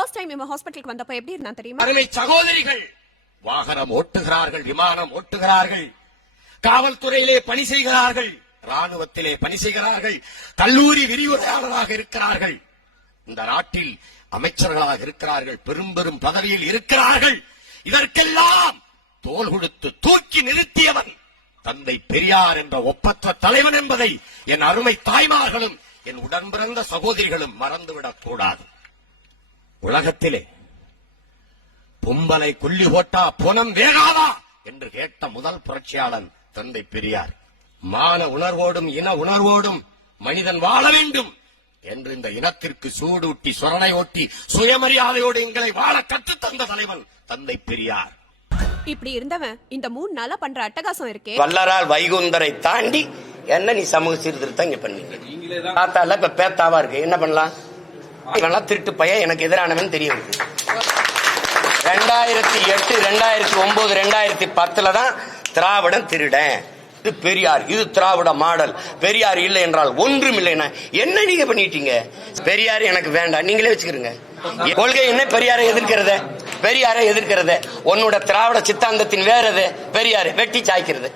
First time இவன் ஹாஸ்பிடலுக்கு வந்தப்ப எப்படி இருந்தா தெரியுமா? அருமை சகோதரிகள், வாகனம் ஓட்டுகிறார்கள், விமானம் ஓட்டுகிறார்கள், காவல்துறையிலே பணி செய்கிறார்கள், ராணுவத்திலே பணி செய்கிறார்கள், கல்லூரி விரிவுரையாளராக இருக்கிறார்கள், இந்த நாட்டில் அமைச்சர்களாக இருக்கிறார்கள், பெரும் பெரும் பதவியில் இருக்கிறார்கள். இதற்கெல்லாம் தோள் கொடுத்து தூக்கி நிறுத்தியவன் தந்தை பெரியார் என்ற ஒப்பற்ற தலைவன் என்பதை என் அருமை தாய்மார்களும் என் உடன் பிறந்த சகோதரிகளும் மறந்துவிடக் கூடாது. உலகத்திலே பொம்பலை கொல்லி போட்டா புனம் வேகாதா என்று கேட்ட முதல் புரட்சியாளன் தந்தை பெரியார். மான உணர்வோடும் இன உணர்வோடும் மனிதன் வாழ வேண்டும் என்று இந்த இனத்திற்கு சூடூட்டி சொரணை ஓட்டி சுயமரியாதையோடு எங்களை வாழ கற்றுத் தந்த தலைவன் தந்தை பெரியார். இப்படி இருந்தவன் இந்த 3 நாளா பண்ற அட்டகாசம் இருக்கே. வல்லரால் வைகுந்தரை தாண்டி என்ன நீ சமூக சீர்திருத்தம் இங்க பண்ணீங்க? தாத்தால இப்ப பேத்தாவா இருக்கு, என்ன பண்ணலாம்? இவெல்லாம் திருட்டு பையன், எனக்கு எதிரானவன் தெரிய வருது. 2008, 2009, 2010 தான் திராவிடன் திருடன், இது பெரியார், இது திராவிட மாடல், பெரியார் இல்லை என்றால் ஒன்றும் இல்லைன்னா என்ன நீங்க பண்ணிட்டீங்க? பெரியார் எனக்கு வேண்டாம், நீங்களே வச்சுக்கிறீங்க. கொள்கை என்ன? பெரியாரை எதிர்க்கிறது, பெரியாரை எதிர்க்கிறது. உன்னோட திராவிட சித்தாந்தத்தின் வேறது பெரியாரை வெட்டி சாய்க்கிறது.